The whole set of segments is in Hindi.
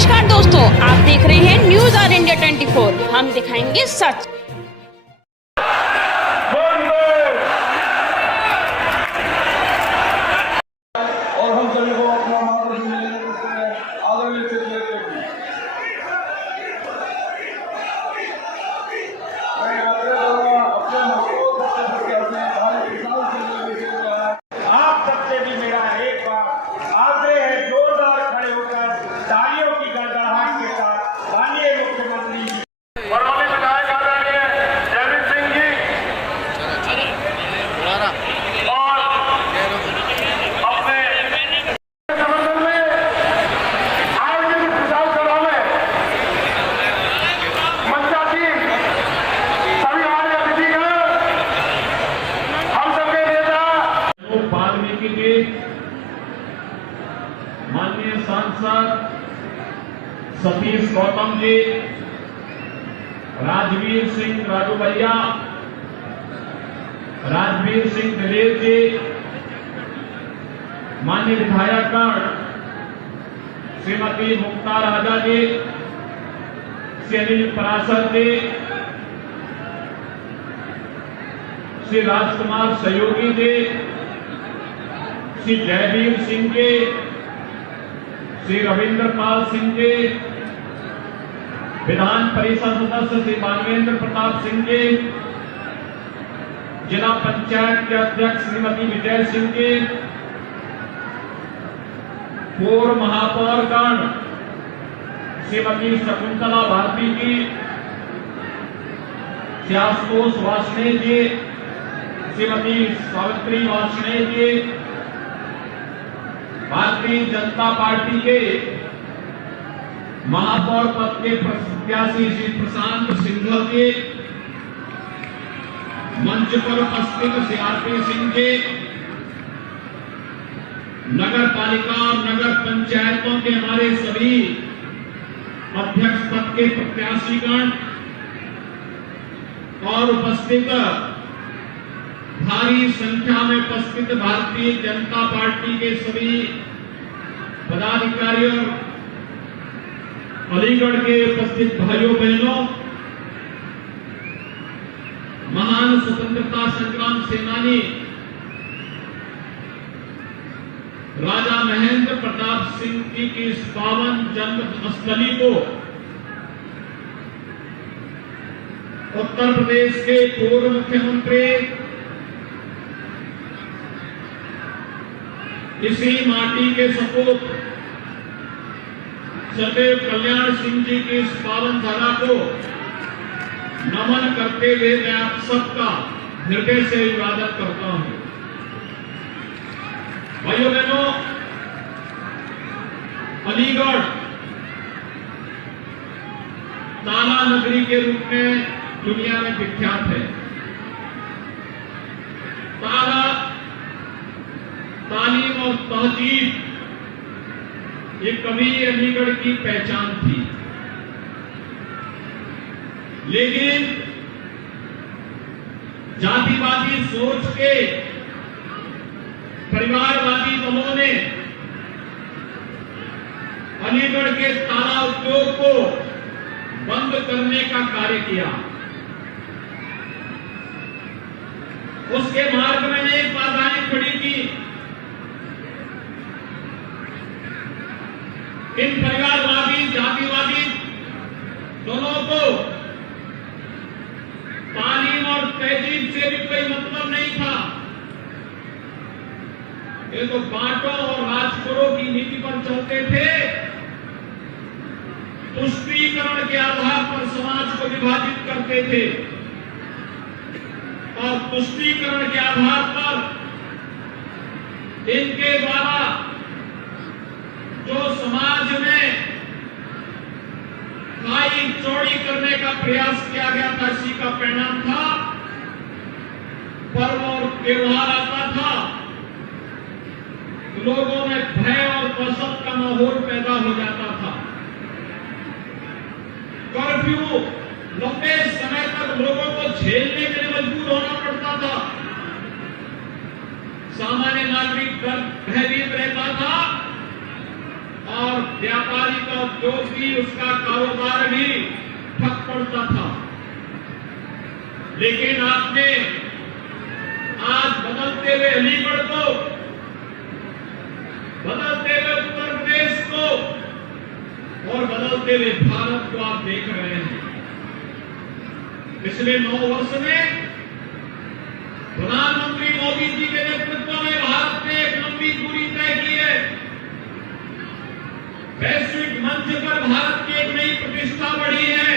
नमस्कार दोस्तों, आप देख रहे हैं न्यूज आर इंडिया 24। हम दिखाएंगे सच। और हम सभी को अपना मार्गदर्शन आदरणीय से लेते हैं। मैं अपने आप सबसे भी मेरा एक बार आग्रह है, जोरदार खड़े होकर तालियों की गड़गड़ाहट के साथ माननीय मुख्यमंत्री बरौनी विधायक आदरणीय जयवीर सिंह जी और अपने समर्थन में आयोजित विशाल सभा में मंचासीन सभी हमारे अतिथिगण, हम सबके नेता वाल्मीकि जी, माननीय सांसद सतीश गौतम जी, राजवीर सिंह राजू भैया, राजवीर सिंह दिलीप जी, माननीय विधायकगण श्रीमती मुक्ता राजा जी, श्री अनिल पराशर जी, श्री राजकुमार सहयोगी जी, श्री जयवीर सिंह जी, श्री रविंद्र पाल सिंह जी, विधान परिषद सदस्य श्री मानवेंद्र प्रताप सिंह जी, जिला पंचायत के अध्यक्ष श्रीमती विजय सिंह जी, पूर्व महापौरगण श्रीमती शकुंतला भारती जी, श्री आशुतोष वार्ष्णेय जी, श्रीमती सावित्री वार्ष्णेय जी, भारतीय जनता पार्टी के महापौर पद के प्रत्याशी श्री प्रशांत सिंघल जी, मंच पर उपस्थित श्री आरपी सिंह जी, नगर पालिका और नगर पंचायतों के हमारे सभी अध्यक्ष पद के प्रत्याशीगण और उपस्थित भारी संख्या में उपस्थित भारतीय जनता पार्टी के सभी पदाधिकारी और अलीगढ़ के उपस्थित भाइयों बहनों, महान स्वतंत्रता संग्राम सेनानी राजा महेंद्र प्रताप सिंह जी की इस पावन जन्मस्थली को उत्तर प्रदेश के पूर्व मुख्यमंत्री इसी माटी के सपूत सदैव कल्याण सिंह जी की इस पावन धरा को नमन करते हुए मैं आप सबका हृदय से अभिवादन करता हूं। भाइयों बहनों, अलीगढ़ ताला नगरी के रूप में दुनिया में विख्यात है। ताला तालीम और तहजीब ये कभी अलीगढ़ की पहचान थी, लेकिन जातिवादी सोच के परिवारवादी दलों ने अलीगढ़ के ताला उद्योग को बंद करने का कार्य किया। उसके मार्ग में एक बाधाएं खड़ी की। इन परिवारवादी जातिवादी दोनों को तालीम और तहजीब से भी कोई मतलब नहीं था। ये तो बांटो और राज करो की नीति पर चलते थे। तुष्टीकरण के आधार पर समाज को विभाजित करते थे और तुष्टीकरण के आधार पर इनके द्वारा जो समाज में खाई चौड़ी करने का प्रयास किया गया था, इसी का परिणाम था पर्व और त्योहार आता था, लोगों में भय और दहशत का माहौल पैदा हो जाता था। कर्फ्यू लंबे समय तक लोगों को झेलने के लिए मजबूर होना पड़ता था। सामान्य नागरिक भयभीत रहता था और व्यापारी का उद्योग भी, उसका कारोबार भी ठप पड़ता था। लेकिन आपने आज बदलते हुए अलीगढ़ को, बदलते हुए उत्तर प्रदेश को और बदलते हुए भारत को आप देख रहे हैं। पिछले 9 वर्ष में प्रधानमंत्री मोदी जी के नेतृत्व में भारत ने एक लंबी दूरी तय की है। वैश्विक मंच पर भारत की एक नई प्रतिष्ठा बढ़ी है।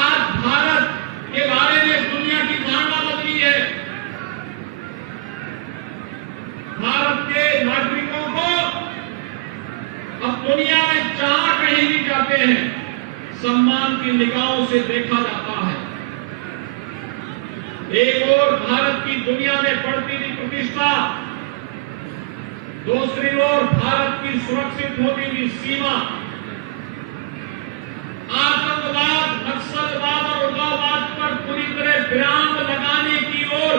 आज भारत के बारे में दुनिया की धारणा बदली है। भारत के नागरिकों को अब दुनिया में जहां कहीं भी जाते हैं सम्मान की निगाहों से देखा जाता है। एक ओर भारत की दुनिया में बढ़ती हुई प्रतिष्ठा, दूसरी ओर भारत की सुरक्षित होती हुई सीमा, आतंकवाद, नक्सलवाद और उग्रवाद पर पूरी तरह विराम लगाने की ओर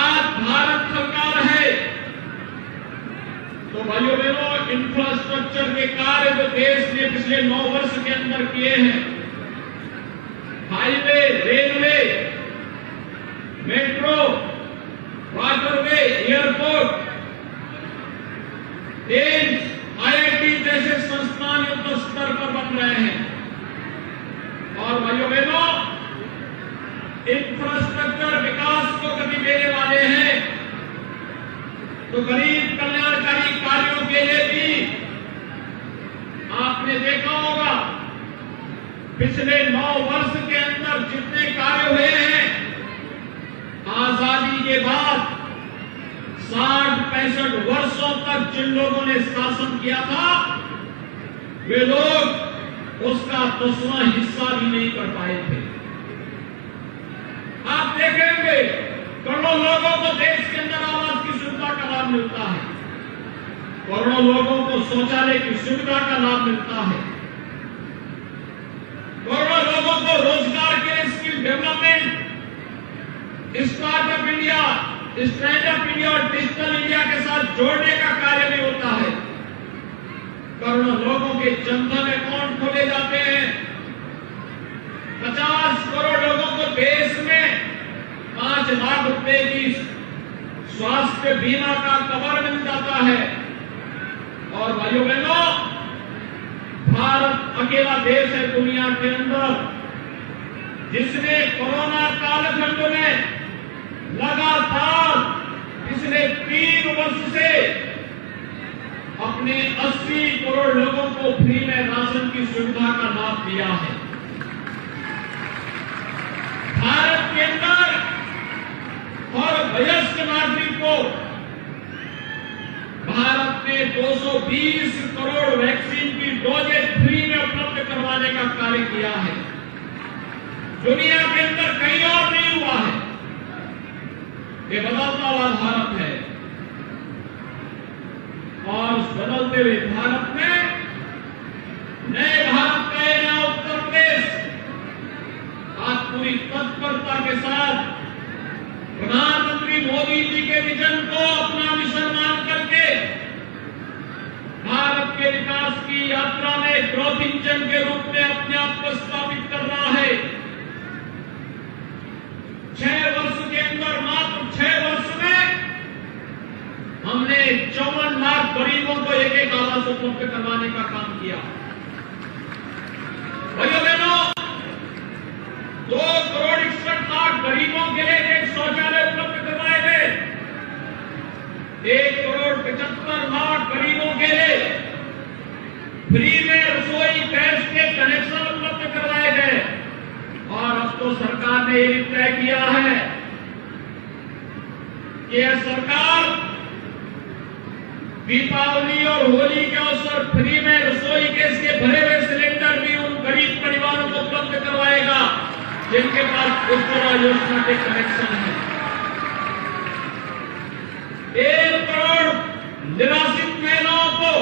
आज भारत सरकार है। तो भाइयों बहनों, इंफ्रास्ट्रक्चर के कार्य जो देश ने पिछले 9 वर्ष के अंदर किए हैं, highway, railway, metro, waterway, airport, AIIMS, IIT जैसे संस्थान युद्ध स्तर पर बन रहे हैं। और भाइयों बहनों, इंफ्रास्ट्रक्चर विकास को गति देने वाले हैं तो गरीब कल्याणकारी कार्यों के लिए भी आपने देखा होगा पिछले 9 वर्ष के अंदर जितने कार्य हुए हैं, आजादी के बाद 60-65 वर्षों तक जिन लोगों ने शासन किया था, वे लोग उसका 10वां हिस्सा भी नहीं कर पाए थे। आप देखेंगे करोड़ों लोगों को देश के अंदर आवास की सुविधा का लाभ मिलता है, करोड़ों लोगों को शौचालय की सुविधा का लाभ मिलता है, करोड़ों लोगों को रोजगार के skill development, startup India, stand up India और डिजिटल इंडिया के साथ जोड़ने का कार्य भी होता है। करोड़ों लोगों के जनधन अकाउंट खोले जाते हैं। 50 करोड़ लोगों को देश में 5 लाख रुपए की स्वास्थ्य बीमा का कवर मिल जाता है। और भाइयों बहनों, भारत अकेला देश है दुनिया के अंदर जिसने कोरोना कालखंड में लगातार पिछले 3 वर्ष से अपने 80 करोड़ लोगों को फ्री में राशन की सुविधा का लाभ दिया है। भारत के अंदर और वयस्क नागरिक को भारत ने 220 करोड़ वैक्सीन की डोजेज फ्री में उपलब्ध करवाने का कार्य किया है। दुनिया के अंदर कहीं और नहीं हुआ है। ये बदलता हुआ भारत है और उस बदलते हुए भारत में नए भारत का ये नया उत्तर प्रदेश आज पूरी तत्परता के साथ प्रधानमंत्री मोदी जी के विजन को अपना मिशन मान करके भारत के विकास की यात्रा में ग्रोथ इंजन के रूप में अपने आप को स्थापित कर रहा है। 6 वर्ष के अंदर, मात्र 6 वर्ष में हमने 54 लाख गरीबों को एक आवास उपलब्ध करवाने का काम किया। भाइयों बहनों, 2 करोड़ 61 लाख गरीबों के लिए एक शौचालय उपलब्ध करवाए गए। 1 करोड़ 75 लाख गरीबों के लिए फ्री में रसोई गैस के कनेक्शन उपलब्ध करवाए गए। और अब तो सरकार ने ये तय किया है कि यह सरकार दीपावली और होली के अवसर फ्री में रसोई गैस के भरे हुए सिलेंडर भी उन गरीब परिवारों को उपलब्ध करवाएगा जिनके पास उज्ज्वला योजना के कनेक्शन है। 1 करोड़ निराश्रित महिलाओं को,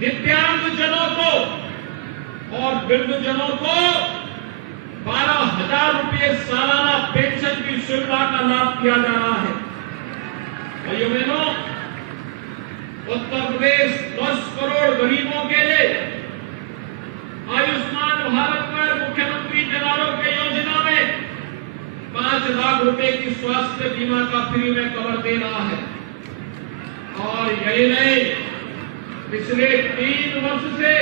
दिव्यांगजनों को और वृद्धजनों को 12,000 रुपये सालाना पेंशन की सुविधा का लाभ दिया जा रहा है। भाइयों बहनों, उत्तर प्रदेश 10 करोड़ गरीबों के लिए आयुष्मान भारत पर मुख्यमंत्री जन आरोग्य योजना में 5 लाख रुपए की स्वास्थ्य बीमा का फ्री में कवर दे रहा है। और यही नहीं, पिछले 3 वर्ष से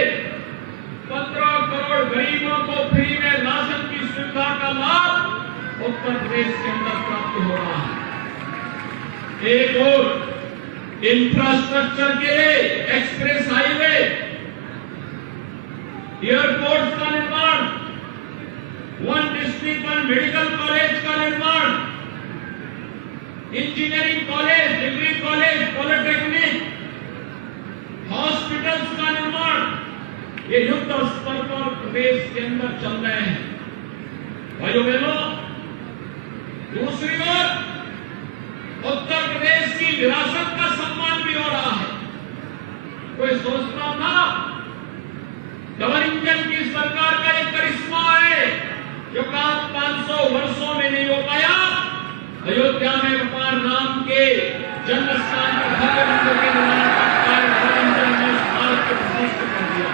15 करोड़ गरीबों को फ्री में राशन की सुविधा का लाभ उत्तर प्रदेश के अंदर प्राप्त हो रहा है। एक और इंफ्रास्ट्रक्चर के लिए एक्सप्रेस हाईवे, एयरपोर्ट का निर्माण, 1 डिस्ट्रिक्ट 1 मेडिकल कॉलेज का निर्माण, engineering college, degree college, polytechnic, hospitals का निर्माण, ये युद्ध स्तर पर प्रदेश के अंदर चल रहे हैं। भाइयों बहनों, दूसरी ओर उत्तर प्रदेश की विरासत का सम्मान भी हो रहा है। कोई सोचता था डबल इंजन की सरकार का एक करिश्मा है जो काम 500 वर्षों में नहीं हो पाया। अयोध्या में भगवान राम के जन्म स्थान पर भव्य मंदिर के निर्माण का कार्य डबल इंजन ने भारत को प्रतिष्ठित कर दिया।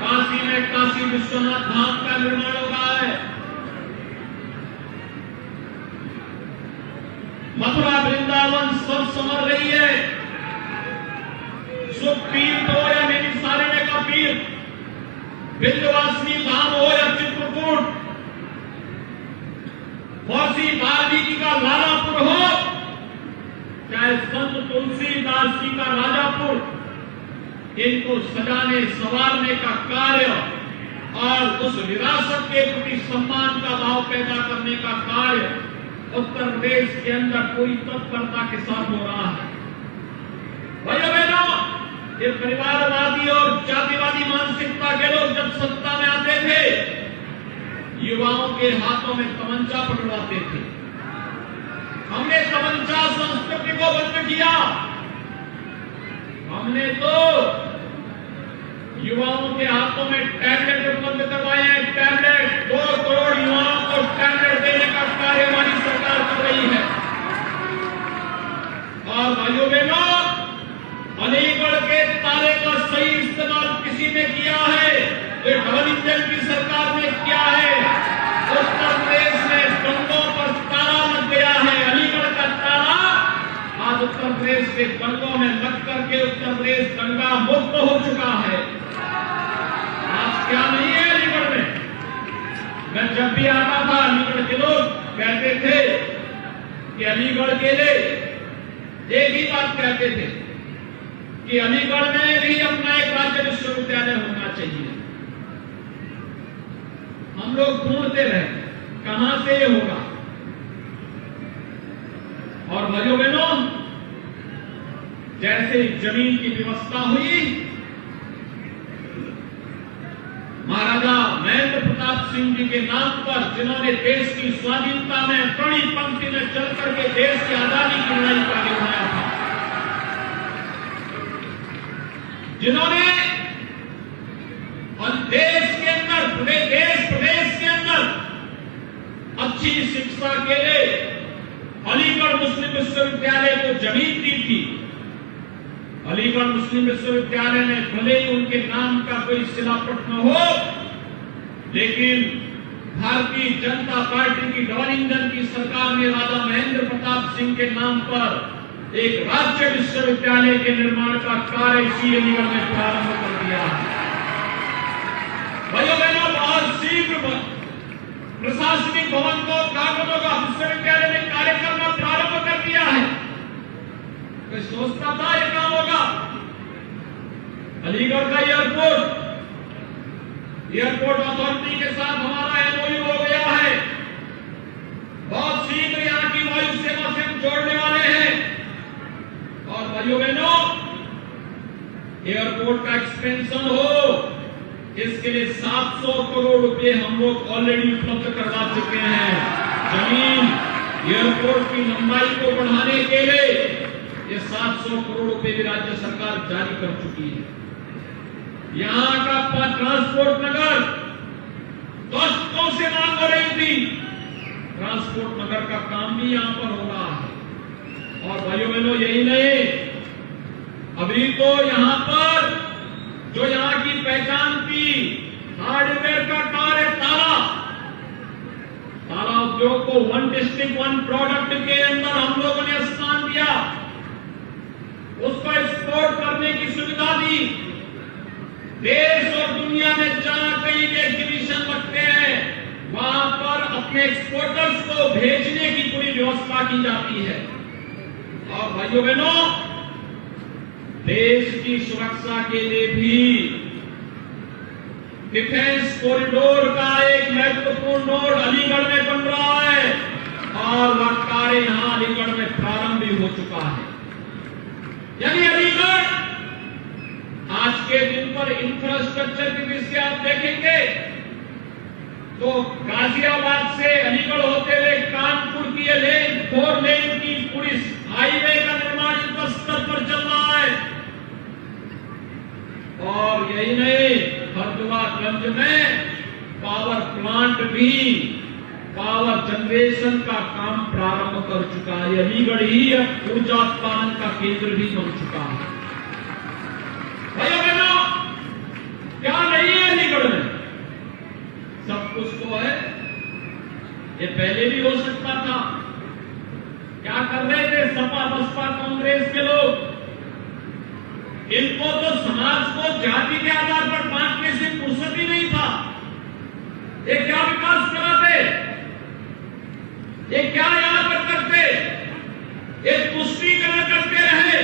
काशी में काशी विश्वनाथ धाम का निर्माण हो रहा है। मथुरा वृंदावन सब समर रही है। सुख पीर तो या मेरी सारण्य का पीर, विंध्यवासिनी धाम हो या चित्रकूट, महर्षि वाल्मीकि का लालापुर हो, चाहे संत तुलसीदास जी का राजापुर, इनको सजाने संवारने का कार्य और उस विरासत के प्रति सम्मान का भाव पैदा करने का कार्य उत्तर प्रदेश के अंदर पूरी तत्परता के साथ हो रहा है। भाइयों बहनों, ये परिवारवादी और जातिवादी मानसिकता के लोग जब सत्ता में आते थे, युवाओं के हाथों में तमंचा पकड़वाते थे। हमने तमंचा संस्कृति को बंद किया। हमने तो युवाओं के हाथों में टैबलेट उपलब्ध करवाए हैं। टैबलेट 2 करोड़ युवाओं को टैबलेट देने का कार्य हमारी सरकार कर रही है। और भाइयों बहनों, अलीगढ़ के ताले का सही इस्तेमाल किसी ने किया है, ये डबल इंजन की सरकार ने किया है। उत्तर प्रदेश में गंगों पर ताला लग गया है। अलीगढ़ का ताला आज उत्तर प्रदेश के गंगों में लग करके उत्तर प्रदेश गंगा मुक्त हो चुका है। आज क्या नहीं है अलीगढ़ में। मैं जब भी आता था, अलीगढ़ के लोग कहते थे कि अलीगढ़ के लिए एक ही बात कहते थे कि अलीगढ़ में भी अपना एक राज्य विश्वविद्यालय होना चाहिए। हम लोग ढूंढते रहे कहां से ये होगा। और भाइयों बहनों, जैसे जमीन की व्यवस्था हुई, महाराजा महेंद्र प्रताप सिंह जी के नाम पर, जिन्होंने देश की स्वाधीनता में कड़ी पंक्ति में चल करके देश की आजादी की लड़ाई को आगे बढ़ाया था, जिन्होंने देश के अंदर प्रदेश के अंदर अच्छी शिक्षा के लिए अलीगढ़ मुस्लिम विश्वविद्यालय को जमीन दी थी। अलीगढ़ मुस्लिम विश्वविद्यालय में भले ही उनके नाम का कोई शिलापट न हो, लेकिन भारतीय जनता पार्टी की डबल इंजन की सरकार ने राजा महेंद्र प्रताप सिंह के नाम पर एक राज्य विश्वविद्यालय के निर्माण का कार्य इसी अलीगढ़ में प्रारंभ कर दिया है। भाइयों बहनों, बहुत शीघ्र प्रशासनिक भवन को कागजों का विश्वविद्यालय ने कार्य करना प्रारंभ कर दिया है। कोई सोचता था ये काम होगा। अलीगढ़ का एयरपोर्ट अथॉरिटी के साथ हमारा एमओयू हो गया है। बहुत शीघ्र यहां की वायु सेवा से हम जोड़ने वाले हैं। और भाइयों बहनों, एयरपोर्ट का एक्सपेंशन हो, इसके लिए 700 करोड़ रुपए हम लोग ऑलरेडी उपलब्ध करवा चुके हैं। जमीन एयरपोर्ट की लंबाई को बढ़ाने के लिए ये 700 करोड़ रुपए भी राज्य सरकार जारी कर चुकी है। यहां का ट्रांसपोर्ट नगर दशकों से मांग हो रही थी, ट्रांसपोर्ट नगर का काम भी यहां पर हो रहा है। और भाइयों बहनों, यही नहीं, अभी तो यहां पर जो यहां की पहचान थी हार्डवेयर का कार्य ताला उद्योग को वन डिस्ट्रिक्ट वन प्रोडक्ट के अंदर हम लोगों ने स्थान दिया, उसको एक्सपोर्ट करने की सुविधा दी। देश और दुनिया में जहां कहीं भी एग्जीबिशन लगते हैं वहां पर अपने एक्सपोर्टर्स को भेजने की पूरी व्यवस्था की जाती है। और भाइयों बहनों, देश की सुरक्षा के लिए भी डिफेंस कॉरिडोर का एक महत्वपूर्ण नोड अलीगढ़ में बन रहा है और वह कार्य यहां अलीगढ़ में प्रारंभ भी हो चुका है। यानी अलीगढ़ आज के दिन पर इंफ्रास्ट्रक्चर की दृष्टि आप देखेंगे तो गाजियाबाद से अलीगढ़ होते हुए कानपुर की ये लेन 4 लेन की पूरी हाईवे का निर्माण युद्ध स्तर पर चल रहा है। और यही नहीं, हरदुआगंज में पावर प्लांट भी पावर जनरेशन का काम प्रारंभ कर चुका है। अलीगढ़ ही अब ऊर्जा उत्पादन का केंद्र भी बन चुका है। भाइयों बहनों, क्या नहीं है अलीगढ़ में? सब कुछ तो है। ये पहले भी हो सकता था। क्या कर रहे थे सपा बसपा कांग्रेस के लोग? इनको तो समाज को जाति के आधार पर बांटने से फुर्सत ही नहीं था। ये क्या विकास कराते, ये क्या यहां पर करते, ये तुष्टीकरण करते रहे।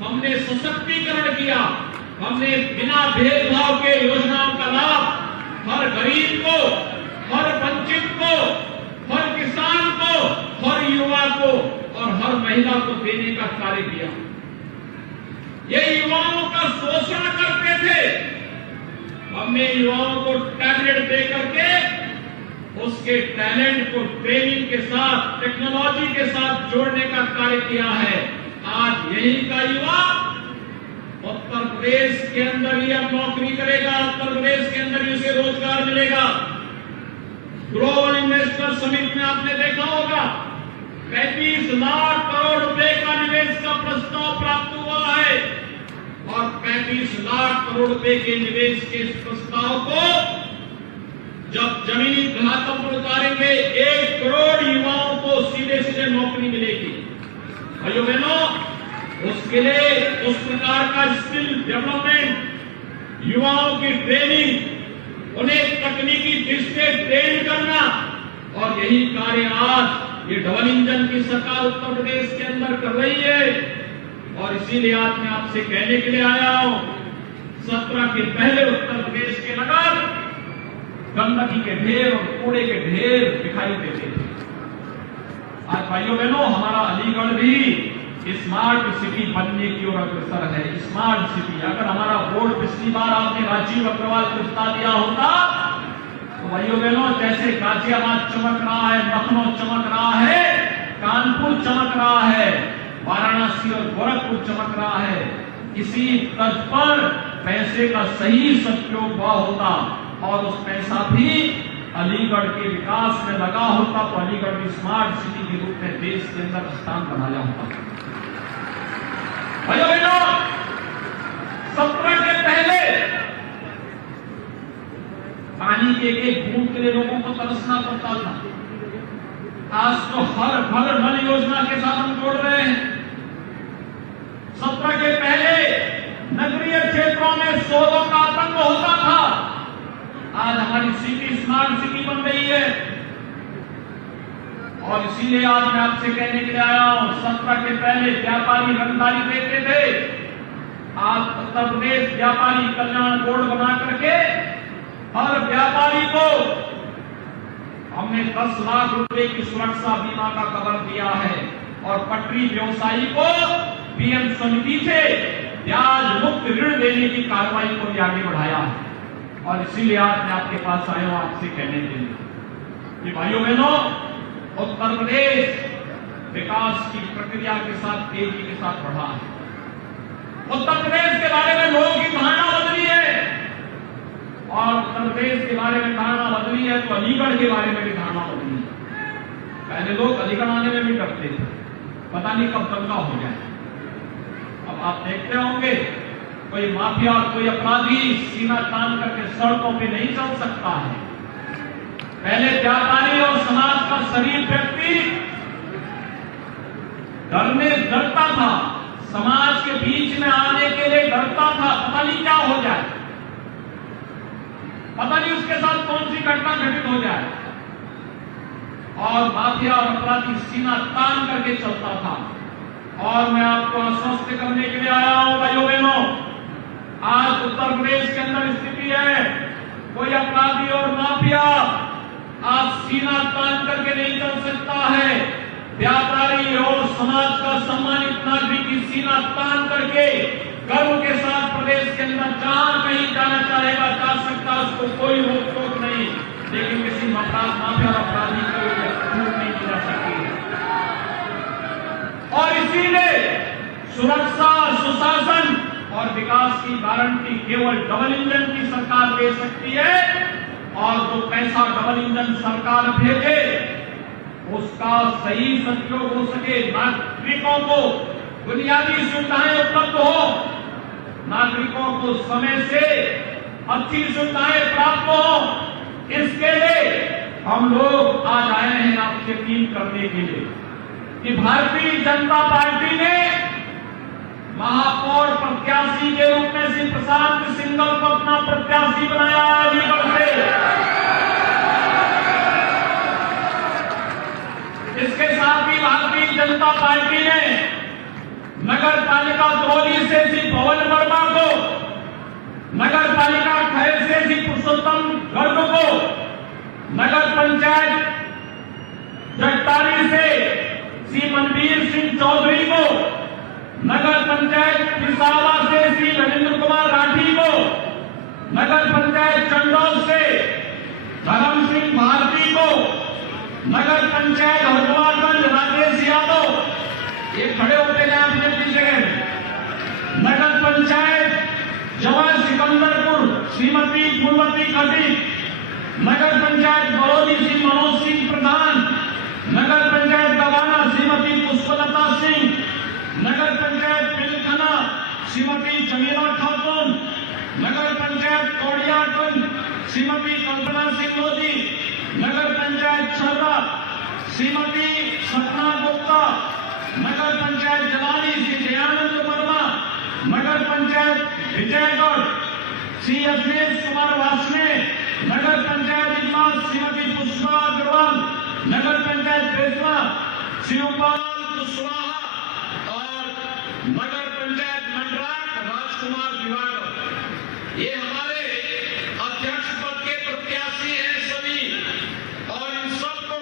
हमने सशक्तिकरण किया, हमने बिना भेदभाव के योजनाओं का लाभ हर गरीब को, हर वंचित को, हर किसान को, हर युवा को और हर महिला को देने का कार्य किया। ये युवाओं का शोषण करते थे, हमने युवाओं को टैबलेट दे करके उसके टैलेंट को ट्रेनिंग के साथ, टेक्नोलॉजी के साथ जोड़ने का कार्य किया है। आज यही का युवा उत्तर प्रदेश के अंदर ही अब नौकरी करेगा, उत्तर प्रदेश के अंदर ही उसे रोजगार मिलेगा। ग्लोबल इन्वेस्टर समिट में आपने देखा होगा 35 लाख करोड़ रुपए का निवेश का प्रस्ताव प्राप्त हुआ है और 35 लाख करोड़ रुपए के निवेश के प्रस्ताव को जब जमीनी धरातल पर उतारेंगे 1 करोड़ युवाओं को सीधे सीधे नौकरी मिलेगी। भाइयों बहनों, उसके लिए उस प्रकार का स्किल डेवलपमेंट, युवाओं की ट्रेनिंग, उन्हें तकनीकी दृष्टि से ट्रेन करना, और यही कार्य आज ये डबल इंजन की सरकार उत्तर प्रदेश के अंदर कर रही है। और इसीलिए आज मैं आपसे कहने के लिए आया हूं, 17 के पहले उत्तर प्रदेश के नगर गंदगी के ढेर और कूड़े के ढेर दिखाई देते थे। आज भाइयों बहनों, हमारा अलीगढ़ भी स्मार्ट सिटी बनने की ओर अग्रसर है। स्मार्ट सिटी, अगर हमारा बोर्ड पिछली बार आपने राजीव अग्रवाल को बता दिया होता तो भाइयों बहनों, जैसे गाजियाबाद चमक रहा है, लखनऊ चमक रहा है, कानपुर चमक रहा है, वाराणसी और गोरखपुर चमक रहा है, इसी तर्ज पर पैसे का सही सदुपयोग हुआ होता और उस पैसा भी अलीगढ़ के विकास में लगा होता तो अलीगढ़ की स्मार्ट सिटी के रूप में देश के अंदर स्थान बनाया होता। भाइयों बहनों, 17 के पहले पानी के एक बूंद के लिए लोगों को तरसना पड़ता था। आज तो हर घर नल योजना के साथ हम जोड़ रहे हैं। 17 के पहले नगरीय क्षेत्रों में शोरों का आतंक होता था, आज हमारी सिटी स्मार्ट सिटी बन रही है। और इसीलिए आज मैं आपसे कहने के लिए आया हूं, 17 के पहले व्यापारी रंगदारी देते थे, आज उत्तर प्रदेश व्यापारी कल्याण बोर्ड बना करके हर व्यापारी को हमने 10 लाख रुपए की सुरक्षा बीमा का कवर दिया है और पटरी व्यवसायी को पीएम समिति से ब्याज मुक्त ऋण देने की कार्रवाई को भी आगे बढ़ाया है। और इसीलिए आज मैं आपके पास आया हूं आपसे कहने के लिए कि भाइयों बहनों, उत्तर प्रदेश विकास की प्रक्रिया के साथ तेजी के साथ बढ़ा है। उत्तर प्रदेश के बारे में लोगों की धारणा बदली है और उत्तर प्रदेश के बारे में धारणा बदली है तो अलीगढ़ के बारे में भी धारणा बदली है। पहले लोग अलीगढ़ आने में भी डरते थे, पता नहीं कब दंगा हो जाए। अब आप देखते होंगे कोई माफिया और कोई अपराधी सीना तान करके सड़कों पे नहीं चल सकता है। पहले व्यापारी और समाज का शरीर व्यक्ति डरता था, समाज के बीच में आने के लिए डरता था, पता नहीं क्या हो जाए, पता नहीं उसके साथ कौन सी घटना घटित हो जाए। और माफिया और अपराधी सीना तान करके चलता था। और मैं आपको आश्वस्त करने के लिए आया हूं भाइयों बहनों, आज उत्तर प्रदेश के अंदर स्थिति है, कोई अपराधी और माफिया आज सीना तान करके नहीं चल सकता है। व्यापारी और समाज का सम्मानित नागरिक सीना तान करके गर्व के साथ प्रदेश के अंदर जहां कहीं जाना चाहेगा जा सकता, उसको कोई रोक टोक नहीं, लेकिन किसी माफिया और अपराधी को छूट नहीं दी जा सकती है। और इसीलिए सुरक्षा, सुशासन और विकास की गारंटी केवल डबल इंजन की सरकार दे सकती है। और जो पैसा डबल इंजन सरकार भेजे उसका सही सदुपयोग हो सके, नागरिकों को बुनियादी सुविधाएं उपलब्ध हो, नागरिकों को समय से अच्छी सुविधाएं प्राप्त हो, इसके लिए हम लोग आज आए हैं आपसे अपील करने के लिए कि भारतीय जनता पार्टी ने महापौर प्रत्याशी के रूप में श्री प्रशांत सिंघल को अपना प्रत्याशी बनाया अलीगढ़ से। इसके साथ ही भारतीय जनता पार्टी ने नगर पालिका दौली से श्री पवन वर्मा को, नगर पालिका खैर से श्री पुरुषोत्तम गर्ग को, नगर पंचायत जगतारी से श्री मनवीर सिंह चौधरी को, नगर पंचायत पिसावा से श्री नरेंद्र कुमार राठी को, नगर पंचायत चंडौल से धर्म सिंह भारती को, नगर पंचायत हरदुआरगंज राजेश यादव, ये खड़े होते हैं अपने अपनी जगह, नगर पंचायत जवान सिकंदरपुर श्रीमती फूलमती खटीक, नगर पंचायत बरौनी श्री मनोज सिंह प्रधान, नगर पंचायत गवाना श्रीमती पुष्पलता सिंह, नगर पंचायत पिलखना श्रीमती जमीला खातून, नगर पंचायत कौड़ियागंज श्रीमती कल्पना सिंह लोधी, नगर पंचायत छर्रा श्रीमती सपना गुप्ता, नगर पंचायत जलानी श्री दयानंद वर्मा, नगर पंचायत विजयगढ़ श्री अखिलेश कुमार वासने, नगर पंचायत इजमात श्रीमती पुष्पा अग्रवाल, नगर पंचायत बेसवा श्री उपाल कुशवाहा और नगर पंचायत मंडराक राजकुमार दिवाकर। ये हमारे अध्यक्ष पद के प्रत्याशी हैं सभी, और इन सबको